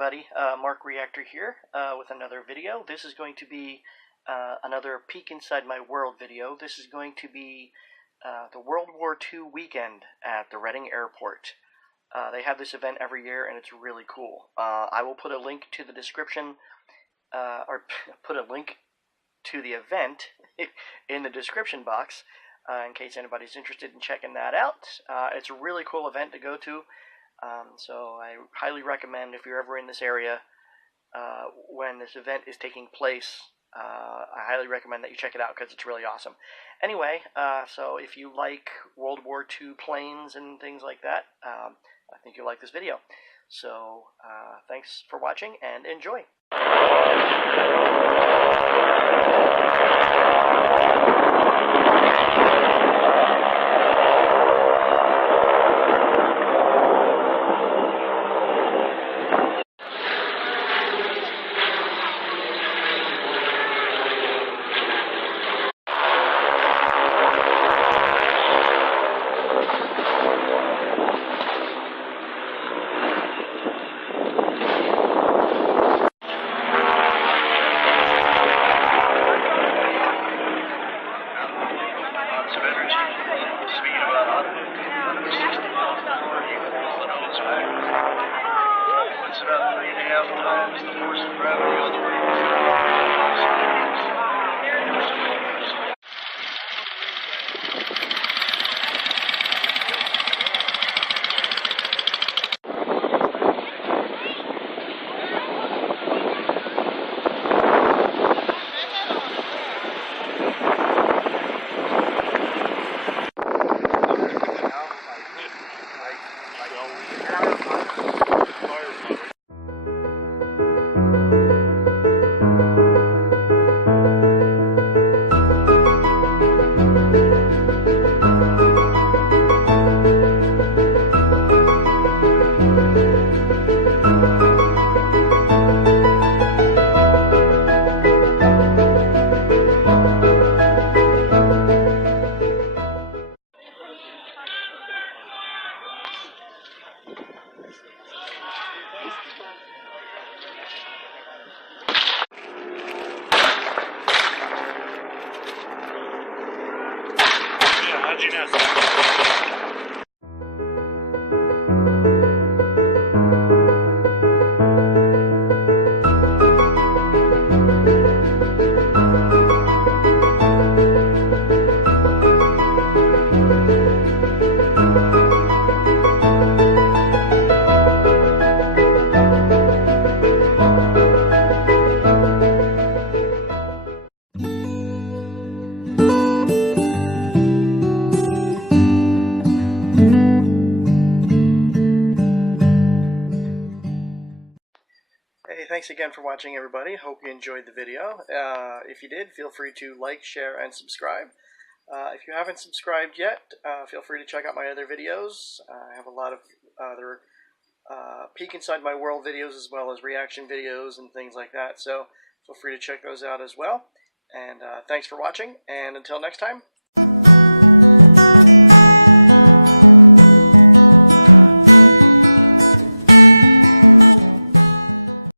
everybody, Mark Reactor here with another video. This is going to be another peek inside my world video. This is going to be the WWII Weekend at the Reading Airport. They have this event every year and it's really cool. I will put a link to the description, or put a link to the event in the description box in case anybody's interested in checking that out. It's a really cool event to go to. So I highly recommend, if you're ever in this area when this event is taking place, I highly recommend that you check it out because it's really awesome. Anyway, so if you like World War II planes and things like that, I think you'll like this video. So thanks for watching and enjoy. It's about 3.5 times the force of gravity on the way. How'd you know? Hey, thanks again for watching, everybody. Hope you enjoyed the video. If you did, feel free to like, share, and subscribe. If you haven't subscribed yet, feel free to check out my other videos. I have a lot of other peek inside my world videos as well as reaction videos and things like that. So feel free to check those out as well. And thanks for watching, and until next time,